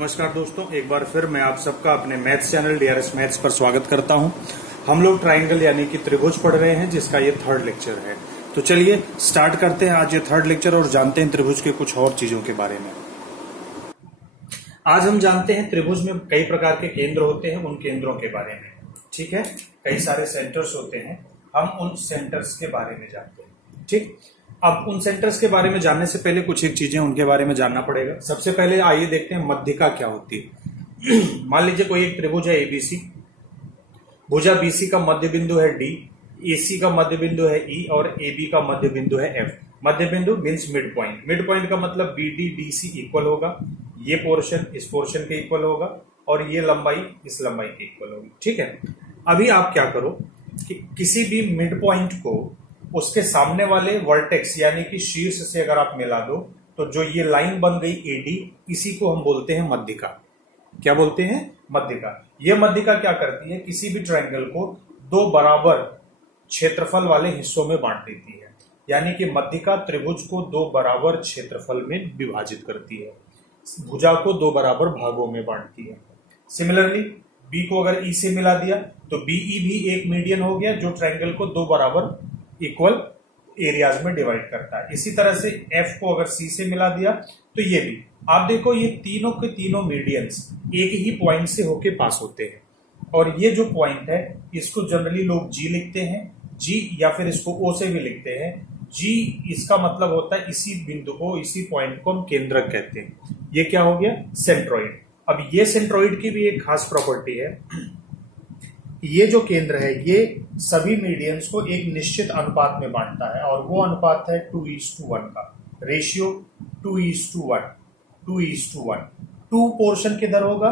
नमस्कार दोस्तों, एक बार फिर मैं आप सबका अपने मैथ्स चैनल डीआरएस मैथ्स पर स्वागत करता हूं। हम लोग ट्राइंगल यानी कि त्रिभुज पढ़ रहे हैं, जिसका ये थर्ड लेक्चर है। तो चलिए स्टार्ट करते हैं आज ये थर्ड लेक्चर और जानते हैं त्रिभुज के कुछ और चीजों के बारे में। आज हम जानते हैं त्रिभुज में कई प्रकार के केंद्र होते हैं, उन केंद्रों के बारे में। ठीक है, कई सारे सेंटर्स होते हैं, हम उन सेंटर्स के बारे में जानते हैं। ठीक, अब उन सेंटर्स के बारे में जानने से पहले कुछ एक चीजें उनके बारे में जानना पड़ेगा। सबसे पहले आइए देखते हैं मध्यिका क्या होती है। मान लीजिए कोई एक त्रिभुज है एबीसी, भुजा बीसी का मध्य बिंदु है डी, एसी का मध्य बिंदु है ई और एबी का मध्य बिंदु है एफ। मध्य बिंदु means mid point. Mid point का मतलब बीडी डीसी इक्वल होगा, ये पोर्शन इस पोर्शन के इक्वल होगा और ये लंबाई इस लंबाई के इक्वल होगी। ठीक है, अभी आप क्या करो कि किसी भी मिड पॉइंट को उसके सामने वाले वर्टेक्स यानी कि शीर्ष से अगर आप मिला दो तो जो ये लाइन बन गई एडी, इसी को हम बोलते हैं मध्यिका। क्या बोलते हैं? मध्यिका। ये मध्यिका क्या करती है? किसी भी ट्रायंगल को दो बराबर क्षेत्रफल वाले हिस्सों में बांट देती है। यानी कि मध्यिका त्रिभुज को दो बराबर क्षेत्रफल में विभाजित करती है, भुजा को दो बराबर भागों में बांटती है। सिमिलरली बी को अगर ई से मिला दिया तो बीई भी एक मीडियन हो गया जो ट्रायंगल को दो बराबर इक्वल एरियाज में डिवाइड करता है। इसी तरह से एफ को अगर सी से मिला दिया तो ये भी। आप देखो ये तीनों के तीनों मीडियंस एक ही पॉइंट से होके पास होते हैं और ये जो पॉइंट है इसको जनरली लोग जी लिखते हैं, जी या फिर इसको ओ से भी लिखते हैं। जी इसका मतलब होता है इसी बिंदु को, इसी पॉइंट को हम केंद्रक कहते हैं। ये क्या हो गया? सेंट्रोइड। अब ये सेंट्रोइड की भी एक खास प्रॉपर्टी है, ये जो केंद्र है ये सभी मीडियंस को एक निश्चित अनुपात में बांटता है और वो अनुपात है 2:1 का। रेशियो 2:1, 2:1। 2 पोर्शन किधर होगा?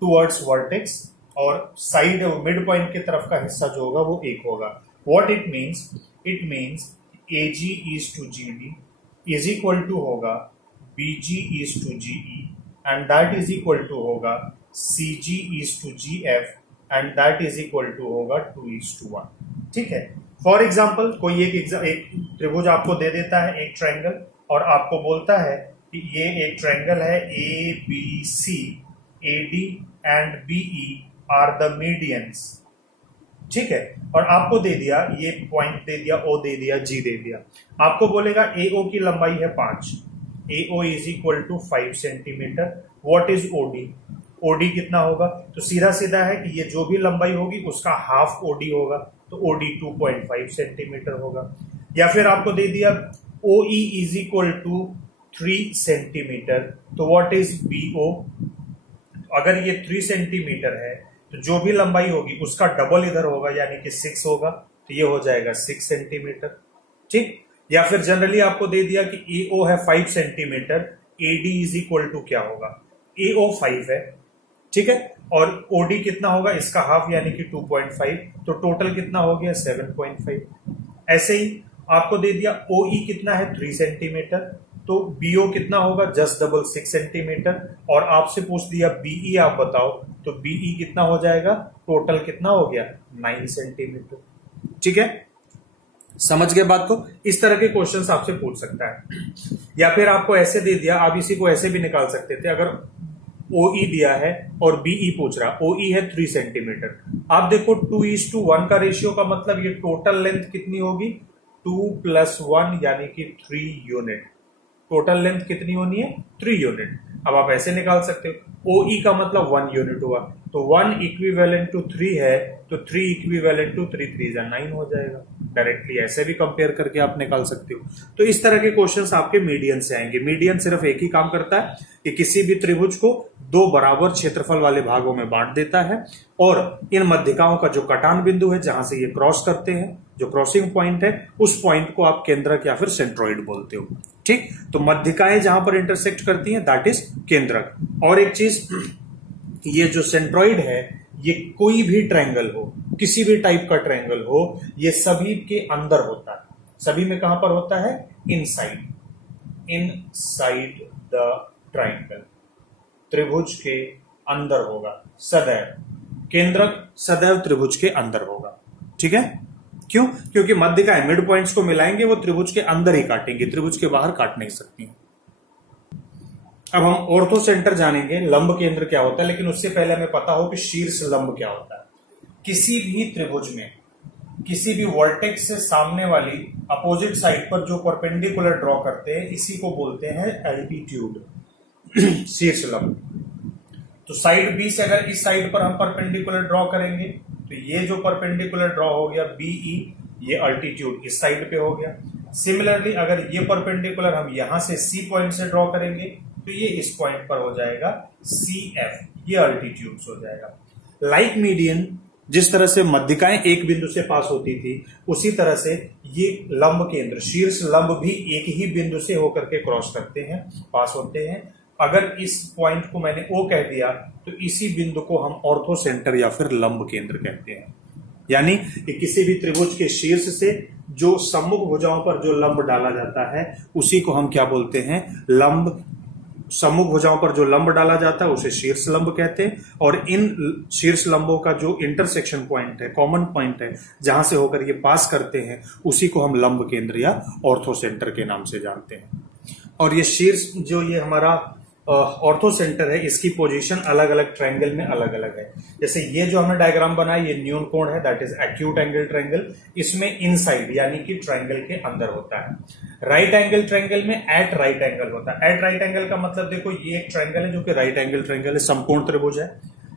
टुवर्ड्स वर्टेक्स, और साइड मिड पॉइंट की तरफ का हिस्सा जो होगा वो 1 होगा। What it means? It means AG:GD is equal to होगा BG:GE and that is equal to होगा CG:GF and that is equal to होगा 2:1। ठीक है, फॉर एग्जाम्पल कोई एक त्रिभुज आपको दे देता है, एक ट्रायंगल, और आपको बोलता है कि ये एक ट्रायंगल है ABC, AD and BE are the medians. ठीक है, और आपको दे दिया ये पॉइंट दे दिया, O दे दिया, G दे दिया। आपको बोलेगा AO की लंबाई है 5, AO is equal to 5 centimetre. What is OD? OD कितना होगा? तो सीधा सीधा है कि ये जो भी लंबाई होगी उसका हाफ OD होगा, तो OD 2.5 सेंटीमीटर होगा। या फिर आपको दे दिया OE is equal to 3 centimetre, तो व्हाट इज BO? अगर ये 3 सेंटीमीटर है तो जो भी लंबाई होगी उसका डबल इधर होगा यानी कि 6 होगा, तो ये हो जाएगा 6 सेंटीमीटर। ठीक, या फिर जनरली आपको दे दिया कि AO है 5 centimetre, AD is equal to क्या होगा? AO 5 है, ठीक है, और OD कितना होगा? इसका हाफ यानी कि 2.5, तो टोटल कितना हो गया? 7.5। ऐसे ही आपको दे दिया OE कितना है? 3 सेंटीमीटर, तो BO कितना होगा? जस्ट डबल 6 सेंटीमीटर, और आपसे पूछ दिया BE आप बताओ, तो BE कितना हो जाएगा? टोटल कितना हो गया? 9 सेंटीमीटर। ठीक है, समझ गए बात को? इस तरह के क्वेश्चंस आपसे पूछ सकता है। या फिर आपको ऐसे दे दिया, आप इसी को ऐसे भी निकाल सकते थे। अगर OE दिया है और BE पूछ रहा, OE है 3 सेंटीमीटर, आप देखो 2:1 का रेशियो का मतलब ये टोटल लेंथ कितनी होगी? 2 + 1 यानी कि 3 यूनिट। टोटल लेंथ कितनी होनी है? 3 यूनिट। अब आप ऐसे निकाल सकते हो, OE का मतलब 1 यूनिट हुआ, तो 1 इक्विवेलेंट टू 3 है, तो 3 इक्विवेलेंट टू 3 3 9 हो जाएगा। डायरेक्टली ऐसे भी कंपेयर करके आप निकाल सकते हो। तो इस तरह के क्वेश्चंस आपके मीडियन से आएंगे। मीडियन सिर्फ एक ही काम करता है कि किसी भी त्रिभुज को दो बराबर क्षेत्रफल वाले भागों में बांट देता है, और इन मध्यिकाओं का जो कटान बिंदु है जहां से ये क्रॉस करते हैं, जो क्रॉसिंग पॉइंट है, उस पॉइंट को आप केंद्रक या फिर सेंट्रोइड बोलते हो। ठीक, तो मध्यिकाएं जहां पर इंटरसेक्ट करती हैं दैट इज केंद्रक। और एक चीज, ये जो सेंट्रोइड है ये कोई भी ट्रायंगल हो, किसी भी टाइप का ट्रायंगल हो, ये सभी के अंदर होता है। सभी में कहां पर होता है? इनसाइड, इनसाइड द ट्रायंगल, त्रिभुज के अंदर होगा सदैव। केंद्रक सदैव त्रिभुज के अंदर होगा। ठीक है, क्यों? क्योंकि मध्यिकाएं मिड पॉइंट्स को मिलाएंगे, वो त्रिभुज के अंदर ही काटेंगे, त्रिभुज के बाहर काट नहीं सकती। अब हम ऑर्थो सेंटर जानेंगे, लंब केंद्र क्या होता है, लेकिन उससे पहले हमें पता हो कि शीर्ष लंब क्या होता है। किसी भी त्रिभुज में किसी भी वर्टेक्स से सामने वाली अपोजिट साइड पर जो परपेंडिकुलर ड्रॉ करते हैं इसी को बोलते हैं एल्टीट्यूड, शीर्ष लंब। तो साइड बी से अगर इस साइड पर हम परपेंडिकुलर ड्रॉ करेंगे तो ये जो परपेंडिकुलर ड्रॉ हो गया बीई, ये अल्टीट्यूड इस साइड पे हो गया। सिमिलरली अगर ये परपेंडिकुलर हम यहां से सी पॉइंट से ड्रॉ करेंगे तो ये इस पॉइंट पर हो जाएगा सी एफ, ये अल्टीट्यूड हो जाएगा। लाइक मीडियन, जिस तरह से मध्यिकाएं एक बिंदु से पास होती थी उसी तरह से ये लंब केंद्र शीर्ष लंब भी एक ही बिंदु से होकर के क्रॉस करते हैं, पास होते हैं। अगर इस पॉइंट को मैंने ओ कह दिया तो इसी बिंदु को हम ऑर्थो सेंटर या फिर लंब केंद्र कहते हैं। यानी कि किसी भी त्रिभुज के शीर्ष से जो सम्मुख भुजाओं पर जो लंब डाला जाता है उसी को हम क्या बोलते हैं, लंब। सम्मुख भुजाओं पर जो लंब डाला जाता है उसे शीर्ष लंब कहते हैं, और इन शीर्ष लंबों का जो इंटरसेक्शन पॉइंट है, कॉमन पॉइंट है, जहां से होकर ये पास करते हैं उसी को हम लंब केंद्र या ऑर्थो सेंटर के नाम से जानते हैं। और ये शीर्ष जो ये हमारा ऑर्थो सेंटर है इसकी पोजीशन अलग अलग ट्रायंगल में अलग अलग है। जैसे ये जो हमने डायग्राम बनाया ये न्यून कोण है, that is acute angle triangle, इसमें इनसाइड यानी कि ट्रायंगल के अंदर होता है। राइट एंगल ट्रायंगल में एट राइट एंगल होता है। एट राइट एंगल का मतलब देखो ये एक ट्रायंगल है जो कि राइट एंगल ट्रायंगल है, समकोण त्रिभुज है।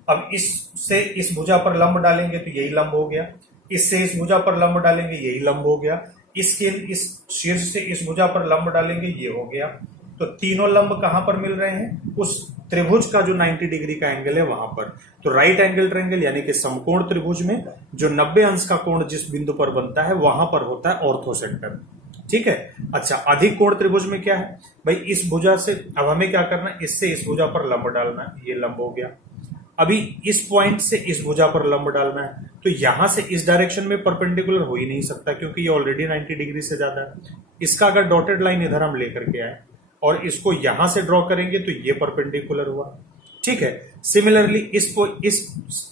अब इससे इस भुजा पर लंब डालेंगे तो यही लंब हो गया, इससे इस भुजा पर लंब डालेंगे यही लंब हो गया, इसके इस शीर्ष से इस भुजा पर लंब डालेंगे ये हो गया। तो तीनों लंब कहां पर मिल रहे हैं, उस त्रिभुज का जो 90 डिग्री का एंगल है वहां पर। तो राइट एंगल ट्रायंगल यानी कि समकोण त्रिभुज में जो 90 अंश का कोण जिस बिंदु पर बनता है वहां पर होता है ऑर्थो सेंटर। ठीक है। अच्छा, अधिक कोण त्रिभुज में क्या है भाई, इस भुजा से अब हमें क्या करना है, इससे इस भुजा पर लंब डालना है, ये लंब हो गया। अभी इस पॉइंट से इस भुजा पर लंब डालना है तो यहां से इस डायरेक्शन में परपेंडिकुलर हो ही नहीं सकता क्योंकि ये ऑलरेडी 90 डिग्री से ज्यादा है। इसका अगर डॉटेड लाइन इधर हम लेकर के आए और इसको यहां से ड्रॉ करेंगे तो ये परपेंडिकुलर हुआ। ठीक है। सिमिलरली इस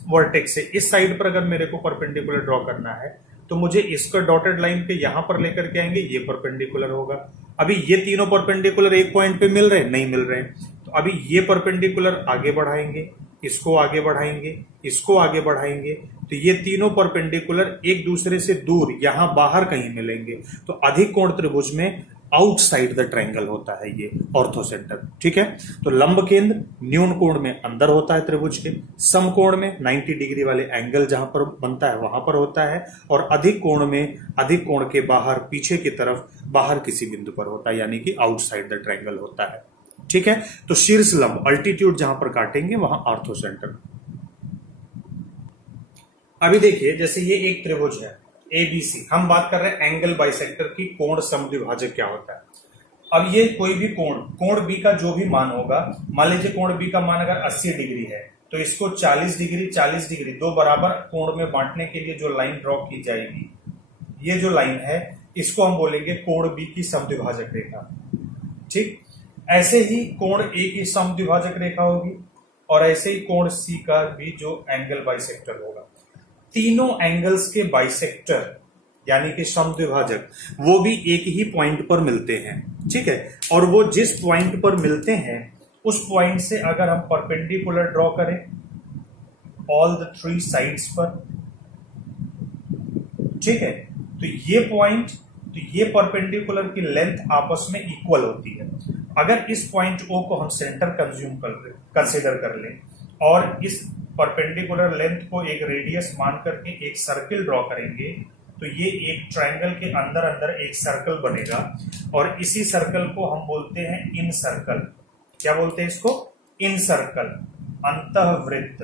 वर्टेक्स से इस साइड पर अगर मेरे को परपेंडिकुलर ड्रॉ करना है तो मुझे इसको डॉटेड लाइन पे यहां पर लेकर के आएंगे, ये परपेंडिकुलर होगा। अभी ये तीनों परपेंडिकुलर एक पॉइंट पे मिल रहे नहीं मिल रहे, तो अभी ये परपेंडिकुलर आगे बढ़ाएंगे, इसको आगे बढ़ाएंगे, इसको आगे बढ़ाएंगे, तो ये तीनों परपेंडिकुलर एक दूसरे से दूर यहां बाहर कहीं मिलेंगे। तो अधिक कोण त्रिभुज में आउटसाइड द ट्रायंगल होता है ये ऑर्थो सेंटर। ठीक है। तो लंब केंद्र न्यून कोण में अंदर होता है त्रिभुज के, समकोण में 90 डिग्री वाले एंगल जहां पर बनता है वहां पर होता है, और अधिक कोण में अधिक कोण के बाहर पीछे की तरफ बाहर किसी बिंदु पर होता है यानी कि आउटसाइड द ट्रायंगल होता है। ठीक है। तो शीर्ष लंब अल्टीट्यूड जहां पर काटेंगे वहां ऑर्थो सेंटर। अभी देखिए जैसे ये एक त्रिभुज है एबीसी, हम बात कर रहे हैं एंगल बाइसेक्टर की, कोण समद्विभाजक क्या होता है। अब ये कोई भी कोण बी का जो भी मान होगा, मान लीजिए कोण बी का मान अगर 80 डिग्री है तो इसको 40 डिग्री दो बराबर कोण में बांटने के लिए जो लाइन ड्रॉ की जाएगी, ये जो लाइन है इसको हम बोलेंगे कोण बी की समद्विभाजक रेखा। ठीक। ऐसे ही कोण ए की समद्विभाजक रेखा होगी और ऐसे ही कोण सी का भी जो एंगल बाइसेक्टर होगा। तीनों एंगल्स के बाइसेक्टर यानी कि समद्विभाजक वो भी एक ही पॉइंट पर मिलते हैं। ठीक है। और वो जिस पॉइंट पर मिलते हैं उस पॉइंट से अगर हम परपेंडिकुलर ड्रॉ करें ऑल द 3 साइड्स पर, ठीक है, तो ये पॉइंट, तो ये परपेंडिकुलर की लेंथ आपस में इक्वल होती है। अगर इस पॉइंट ओ को हम सेंटर कंसीडर कर लें और इस परपेंडिकुलर लेंथ को एक रेडियस मान करके एक सर्किल ड्रॉ करेंगे तो ये एक ट्रायंगल के अंदर अंदर एक सर्कल बनेगा और इसी सर्कल को हम बोलते हैं इन सर्कल। क्या बोलते हैं इसको? इन सर्कल, अंतःवृत्त।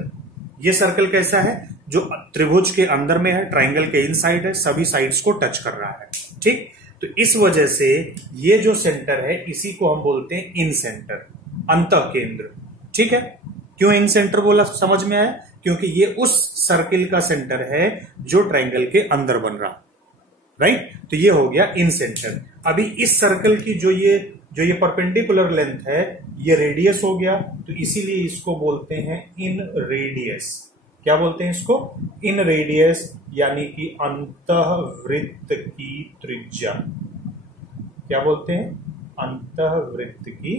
ये सर्कल कैसा है? जो त्रिभुज के अंदर में है, ट्रायंगल के इन साइड है, सभी साइड्स को टच कर रहा है। ठीक। तो इस वजह से ये जो सेंटर है इसी को हम बोलते हैं इन सेंटर, अंतः केंद्र। ठीक है। क्यों इन सेंटर बोला समझ में आया? क्योंकि ये उस सर्किल का सेंटर है जो ट्रायंगल के अंदर बन रहा, राइट। तो ये हो गया इन सेंटर। अभी इस सर्कल की जो ये परपेंडिकुलर लेंथ है ये रेडियस हो गया, तो इसीलिए इसको बोलते हैं इन रेडियस। क्या बोलते हैं इसको? इन रेडियस, यानी कि अंतःवृत्त की त्रिज्या। क्या बोलते हैं? अंतःवृत्त की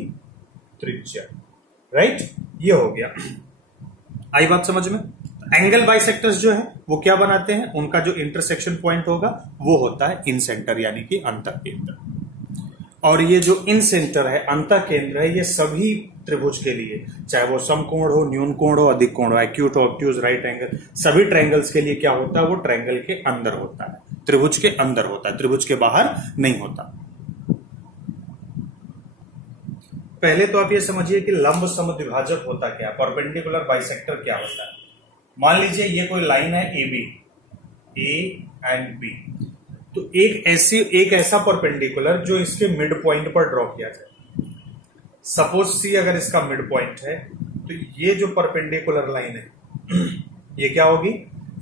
त्रिज्या। राइट, ये हो गया। आई बात समझ में? एंगल बाइसेक्टर्स जो है वो क्या बनाते हैं, उनका जो इंटरसेक्शन पॉइंट होगा वो होता है इन सेंटर यानी कि अंतः केंद्र। और ये जो इन सेंटर है, अंतः केंद्र है, ये सभी त्रिभुज के लिए, चाहे वो समकोण हो, न्यून कोण हो, अधिक कोण हो, एक्यूट हो, ऑब्ट्यूज, राइट एंगल, सभी ट्रायंगल्स के लिए क्या होता है, वो ट्रायंगल के अंदर होता है, त्रिभुज के अंदर होता है, त्रिभुज के बाहर नहीं होता। पहले तो आप ये समझिए कि लंब समद्विभाजक होता क्या, परपेंडिकुलर बाइसेक्टर क्या होता है। मान लीजिए ये कोई लाइन है A B, A and B, तो एक ऐसा परपेंडिकुलर जो इसके मिड पॉइंट पर ड्रॉ किया जाए। सपोज सी अगर इसका मिड पॉइंट है, तो ये जो परपेंडिकुलर लाइन है ये क्या होगी,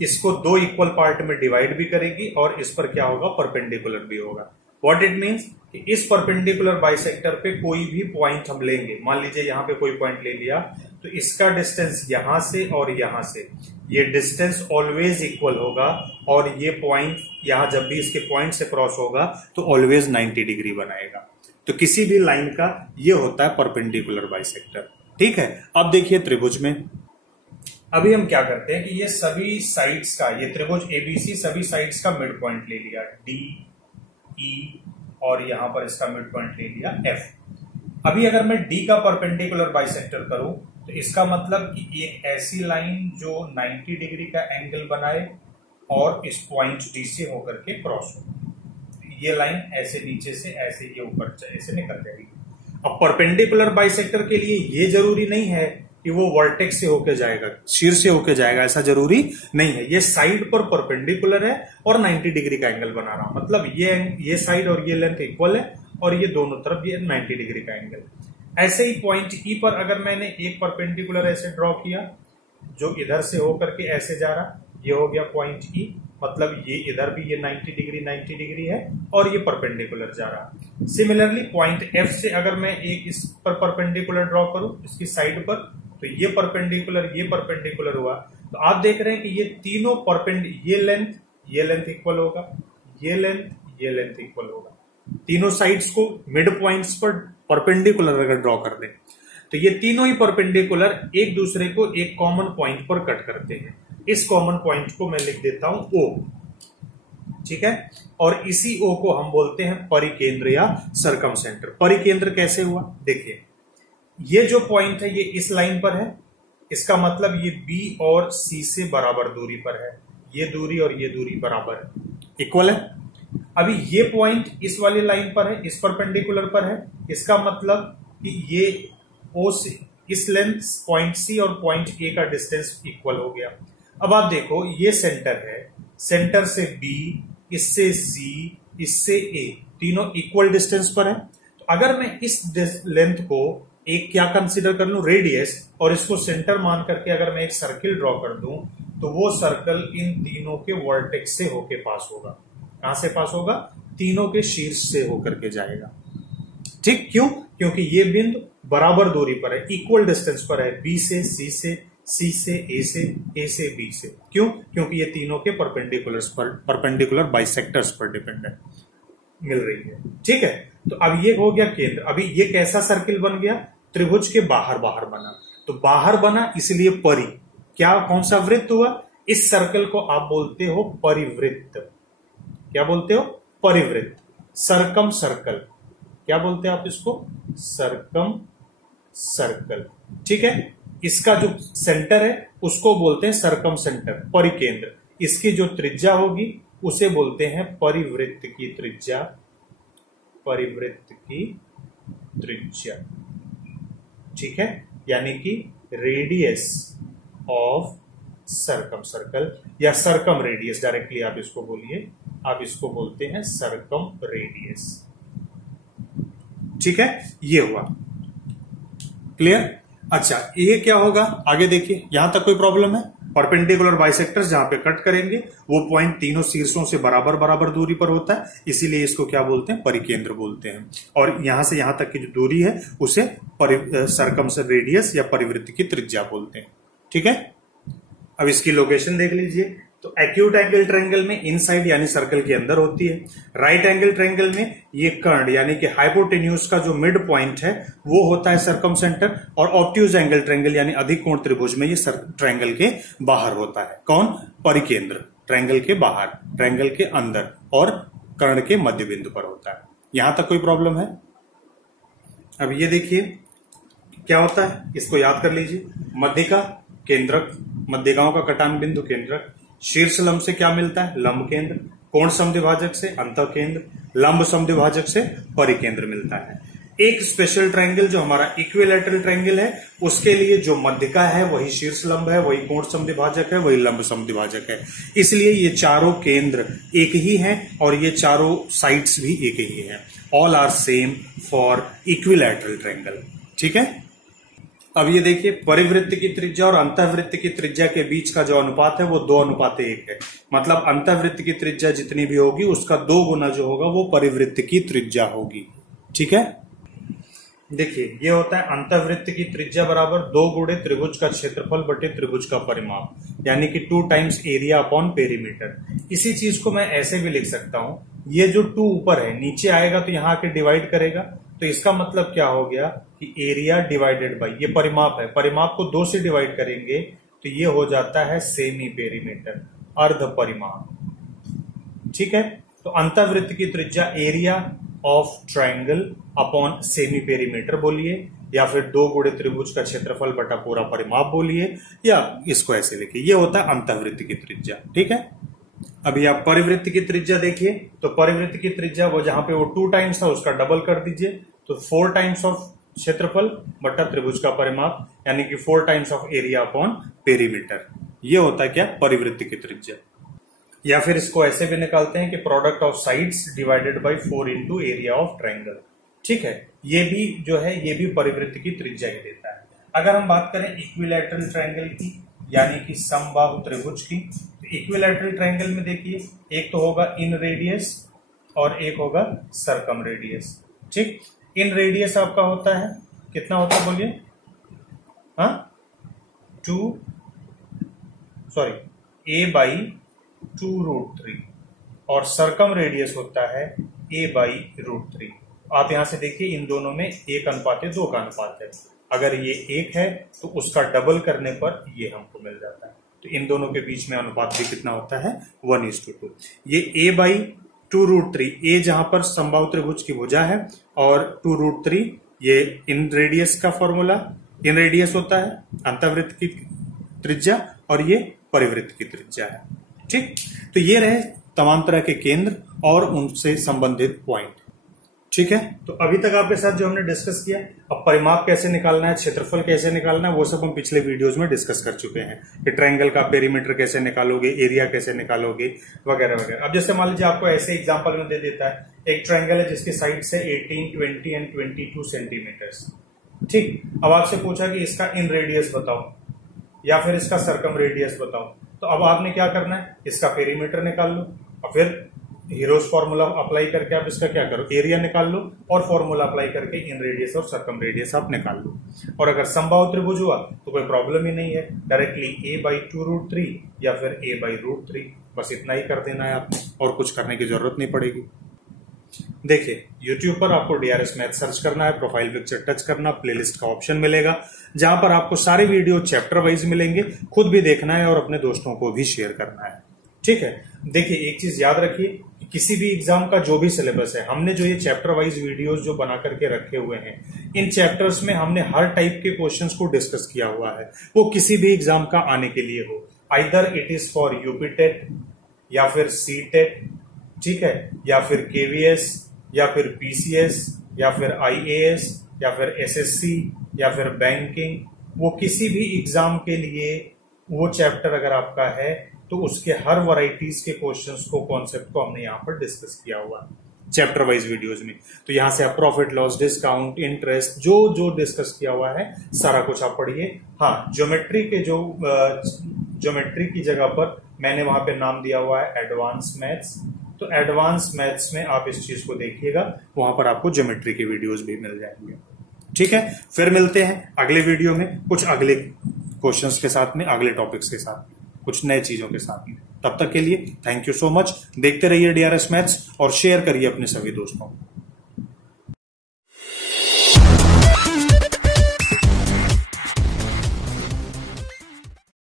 इसको दो इक्वल पार्ट में डिवाइड भी करेगी और इस पर क्या होगा, परपेंडिकुलर भी होगा। व्हाट इट मीन्स कि इस परपेंडिकुलर बाइसेक्टर पे कोई भी पॉइंट हम लेंगे, मान लीजिए यहां पे कोई पॉइंट ले लिया, तो इसका डिस्टेंस यहां से और यहां से, ये डिस्टेंस ऑलवेज इक्वल होगा, और ये पॉइंट यहां जब भी इसके पॉइंट से क्रॉस होगा तो ऑलवेज 90 डिग्री बनाएगा। तो किसी भी लाइन का ये होता है परपेंडिकुलर बाइसेक्टर। ठीक है, अब देखिए त्रिभुज में अभी हम क्या करते हैं कि ये सभी साइड्स का, ये त्रिभुज एबीसी सभी साइड्स का मिड पॉइंट ले लिया, डी ई, और यहां पर इसका मिड पॉइंट ले लिया एफ। अभी अगर मैं डी का परपेंडिकुलर बाइसेक्टर करूं, तो इसका मतलब कि एक ऐसी लाइन जो 90 डिग्री का एंगल बनाए और इस पॉइंट डी से होकर के क्रॉस हो, ये लाइन ऐसे नीचे से ऐसे ये ऊपर ऐसे निकल जाएगी। अब परपेंडिकुलर बाइसेक्टर के लिए ये जरूरी नहीं है कि वो वर्टेक्स से होके जाएगा, शीर्ष से होके जाएगा, ऐसा जरूरी नहीं है। ये साइड पर परपेंडिकुलर है और 90 डिग्री का एंगल बना रहा हूं, मतलब ये साइड और ये लेंथ इक्वल है और ये दोनों तरफ ये 90 डिग्री का एंगल। ऐसे ही पॉइंट ई पर अगर मैंने एक परपेंडिकुलर ऐसे ड्रॉ किया जो इधर से होकर के ऐसे जा रहा, ये हो गया पॉइंट ई, मतलब ये इधर भी ये 90 डिग्री है और ये परपेंडिकुलर जा रहा। सिमिलरली पॉइंट एफ से अगर मैं एक इस पर परपेंडिकुलर ड्रॉ करूं इसकी साइड पर, तो ये परपेंडिकुलर हुआ, तो आप देख रहे हैं कि ये तीनों ये लेंथ इक्वल होगा, ये लेंथ इक्वल होगा। तीनों साइड्स को मिड पॉइंट्स पर परपेंडिकुलर अगर ड्रॉ कर दें, तो ये तीनों ही परपेंडिकुलर एक दूसरे को एक कॉमन पॉइंट पर कट करते हैं। इस कॉमन पॉइंट को मैं लिख देता हूं ओ, ठीक है, और इसी ओ को हम बोलते हैं परिकेंद्र या सरकमसेंटर। परिकेंद्र कैसे हुआ, देखिए ये जो पॉइंट है ये इस लाइन पर है, इसका मतलब ये बी और सी से बराबर दूरी पर है, ये दूरी और ये दूरी बराबर है, इक्वल है। अभी ये पॉइंट इस वाली लाइन पर है, इस परपेंडिकुलर पर है, इसका मतलब कि ये ओ से इस लेंथ पॉइंट सी और पॉइंट ए का डिस्टेंस इक्वल हो गया। अब आप देखो ये सेंटर है, सेंटर से बी, इससे सी, इससे ए, तीनों इक्वल डिस्टेंस पर है। तो अगर मैं इस लेंथ को एक क्या कंसीडर कर लूं, रेडियस, और इसको सेंटर मान करके अगर मैं एक सर्किल ड्रॉ कर दूं, तो वो सर्कल इन तीनों के वर्टेक्स से होके पास होगा। कहां से पास होगा, तीनों के शीर्ष से होकर के जाएगा। ठीक, क्यों, क्योंकि ये बिंदु बराबर दूरी पर है, इक्वल डिस्टेंस पर है, बी से सी से, सी से ए से, ए से बी से। क्यों, क्योंकि ये तीनों के परपेंडिकुलर बाइसेक्टर्स पर डिपेंडेंट मिल रही है। ठीक है, तो अब ये हो गया केंद्र। अभी ये कैसा सर्किल बन गया, त्रिभुज के बाहर बना, तो बाहर बना इसलिए परि, क्या कौन सा वृत्त हुआ, इस सर्कल को आप बोलते हो परिवृत्त। क्या बोलते हो, परिवृत्त। सरकम सर्कल, क्या बोलते हैं आप इसको, सरकम सर्कल। ठीक है, इसका जो सेंटर है उसको बोलते हैं सरकम सेंटर, परिकेंद्र। इसकी जो त्रिज्या होगी उसे बोलते हैं परिवृत्त की त्रिज्या, परिवृत्त की त्रिज्या। ठीक है, यानी कि रेडियस ऑफ सरकम सर्कल या सरकम रेडियस, डायरेक्टली आप इसको बोलिए, आप इसको बोलते हैं सरकम रेडियस। ठीक है, ये हुआ क्लियर। अच्छा, ये क्या होगा, आगे देखिए, यहां तक कोई प्रॉब्लम है। परपेंडिकुलर बाइसेक्टर्स जहां पे कट करेंगे वो पॉइंट तीनों शीर्षों से बराबर दूरी पर होता है, इसीलिए इसको क्या बोलते हैं, परिकेंद्र बोलते हैं। और यहां से यहां तक की जो दूरी है उसे सरकम रेडियस या परिवृत्त की त्रिज्या बोलते हैं। ठीक है, अब इसकी लोकेशन देख लीजिए। तो एक्यूट एंगल ट्रायंगल में इनसाइड यानी सर्कल के अंदर होती है। राइट एंगल ट्रायंगल में ये कर्ण यानी कि हाइपोटेन्यूज का जो मिड पॉइंट है वो होता है सर्कमसेंटर, और ऑब्ट्यूज एंगल ट्रायंगल यानी अधिक कोण त्रिभुज में ये ट्रायंगल के बाहर होता है। कौन? परिकेंद्र। ट्रायंगल के बाहर, ट्रायंगल के अंदर और कर्ण के मध्य बिंदु पर होता है। यहां तक कोई प्रॉब्लम है? अब ये देखिए क्या होता है, इसको याद कर लीजिए। मध्यिका केंद्रक, मध्यिकाओं का कटान बिंदु केंद्रक। शीर्ष लंब से क्या मिलता है? लंब केंद्र। कोण समद्विभाजक से अंतः केंद्र। लंब समद्विभाजक से परिकेंद्र मिलता है। एक स्पेशल ट्रायंगल जो हमारा इक्विलैटरल ट्रायंगल है उसके लिए जो मध्यिका है वही शीर्ष लंब है, वही कोण समद्विभाजक है, वही लंब समद्विभाजक है। इसलिए ये चारों केंद्र एक ही हैं और ये चारों साइड्स भी एक ही हैं। All are same for equilateral triangle. ठीक है। अब ये देखिए, परिवृत्त की त्रिज्या और अंतःवृत्त की त्रिज्या के बीच का जो अनुपात है वो 2:1 है। मतलब अंतःवृत्त की त्रिज्या जितनी भी होगी उसका 2 गुना जो होगा वो परिवृत्त की त्रिज्या होगी। ठीक है। देखिए ये होता है अंतःवृत्त की त्रिज्या बराबर 2 गुणे त्रिभुज का क्षेत्रफल बटे त्रिभुज का परिमाप, यानी कि 2 टाइम्स एरिया अपॉन पेरीमीटर। इसी चीज को मैं ऐसे भी लिख सकता हूं, ये जो 2 ऊपर है नीचे आएगा तो यहां आके डिवाइड करेगा, तो इसका मतलब क्या हो गया कि एरिया डिवाइडेड बाई, ये परिमाप है, परिमाप को 2 से डिवाइड करेंगे तो ये हो जाता है सेमी पेरीमीटर, अर्ध परिमाप। ठीक है। तो अंतःवृत्त की त्रिज्या area of triangle upon semi perimeter बोलिए, या फिर 2 गुणे त्रिभुज का क्षेत्रफल बटा पूरा परिमाप बोलिए, या इसको ऐसे लिखिए, ये होता है अंतःवृत्त की त्रिज्या। ठीक है। अभी आप परिवृत्त की त्रिज्या देखिए, तो परिवृत्त की त्रिज्या वो जहां पे वो 2 टाइम्स था उसका डबल कर दीजिए, तो 4 टाइम्स ऑफ क्षेत्रफल बटा त्रिभुज का परिमाप, यानी कि 4 times of area upon perimeter. ये होता है क्या? परिवृत्त की त्रिज्या। या फिर इसको ऐसे भी निकालते हैं कि product of sides divided by 4 into area of triangle. ठीक है। ये भी जो है ये भी परिवृत्त की त्रिज्या ही देता है। अगर हम बात करें इक्विलैटरल ट्रायंगल की, यानी कि समबाहु त्रिभुज की, तो इक्विलैटरल ट्रायंगल में देखिए एक तो होगा इन रेडियस और एक होगा सर्कम रेडियस। ठीक। इन रेडियस आपका होता है कितना होता है बोलिए? हाँ, a/2√3 और सर्कम रेडियस होता है a/√3। आप यहां से देखिए इन दोनों में 1:2 का अनुपात है। अगर ये 1 है तो उसका डबल करने पर ये हमको मिल जाता है। तो इन दोनों के बीच में अनुपात भी कितना होता है? 1:2। ये a/2√3, a जहां पर समबाहु त्रिभुज की भुजा है और 2√3 ये इन रेडियस का फॉर्मूला, इन रेडियस होता है अंतःवृत्त की त्रिज्या और ये परिवृत्त की त्रिज्या है। ठीक। तो ये रहे तमाम तरह के केंद्र और उनसे संबंधित पॉइंट। ठीक है। तो अभी तक आपके साथ जो हमने डिस्कस किया, अब परिमाप कैसे निकालना है, क्षेत्रफल कैसे निकालना है, वो सब हम पिछले वीडियोस में डिस्कस कर चुके हैं कि ट्रायंगल का पेरीमीटर कैसे निकालोगे, एरिया कैसे निकालोगे, वगैरह वगैरह। अब जैसे मान लीजिए आपको ऐसे एग्जांपल में दे देता है, एक ट्रायंगल है जिसकी साइड से 18, 20 एंड 22 सेंटीमीटर्स। ठीक। अब आपसे पूछा कि इसका इन रेडियस बताओ या फिर इसका सर्कम रेडियस बताओ, तो अब आपने क्या करना है, इसका पेरीमीटर निकाल लो और फिर हीरोज फॉर्मूला अप्लाई करके आप इसका क्या करो, एरिया निकाल लो और फॉर्मूला अप्लाई करके इन रेडियस और सर्कम रेडियस आप निकाल लो। और अगर समबाहु त्रिभुज हुआ तो कोई प्रॉब्लम ही नहीं है, डायरेक्टली a/2√3 या फिर a/√3, बस इतना ही कर देना है आपने और कुछ करने की जरूरत नहीं पड़ेगी। देखिए YouTube पर आपको DRS मैथ सर्च करना है, प्रोफाइल पिक्चर टच करना, प्लेलिस्ट का ऑप्शन मिलेगा जहां पर आपको सारे वीडियो चैप्टर वाइज मिलेंगे, खुद भी देखना है और अपने दोस्तों को भी शेयर करना है। ठीक है। देखिए एक चीज याद रखिए, किसी भी एग्जाम का जो भी सिलेबस है, हमने जो ये चैप्टर वाइज वीडियोस जो बना करके रखे हुए हैं, इन चैप्टर्स में हमने हर टाइप के क्वेश्चंस को डिस्कस किया हुआ है, वो किसी भी एग्जाम का आने के लिए हो, either it is for UP TET या फिर सी टेट, ठीक है, या फिर KVS या फिर PCS या फिर IAS या फिर SSC या फिर बैंकिंग, वो किसी भी एग्जाम के लिए वो चैप्टर अगर आपका है तो उसके हर वैरायटीज के क्वेश्चंस को, कॉन्सेप्ट को हमने यहाँ पर डिस्कस किया हुआ है चैप्टर वाइज वीडियोस में। तो यहाँ से आप प्रॉफिट लॉस, डिस्काउंट, इंटरेस्ट, जो जो डिस्कस किया हुआ है सारा कुछ आप पढ़िए। हाँ, ज्योमेट्री के जो ज्योमेट्री की जगह पर मैंने वहां पे नाम दिया हुआ है एडवांस मैथ्स, तो एडवांस मैथ्स में आप इस चीज को देखिएगा, वहां पर आपको ज्योमेट्री के वीडियोस भी मिल जाएंगे। ठीक है। फिर मिलते हैं अगले वीडियो में कुछ अगले क्वेश्चंस के साथ में, अगले टॉपिक्स के साथ, कुछ नए चीजों के साथ में। तब तक के लिए थैंक यू सो मच। देखते रहिए DRS मैथ्स और शेयर करिए अपने सभी दोस्तों।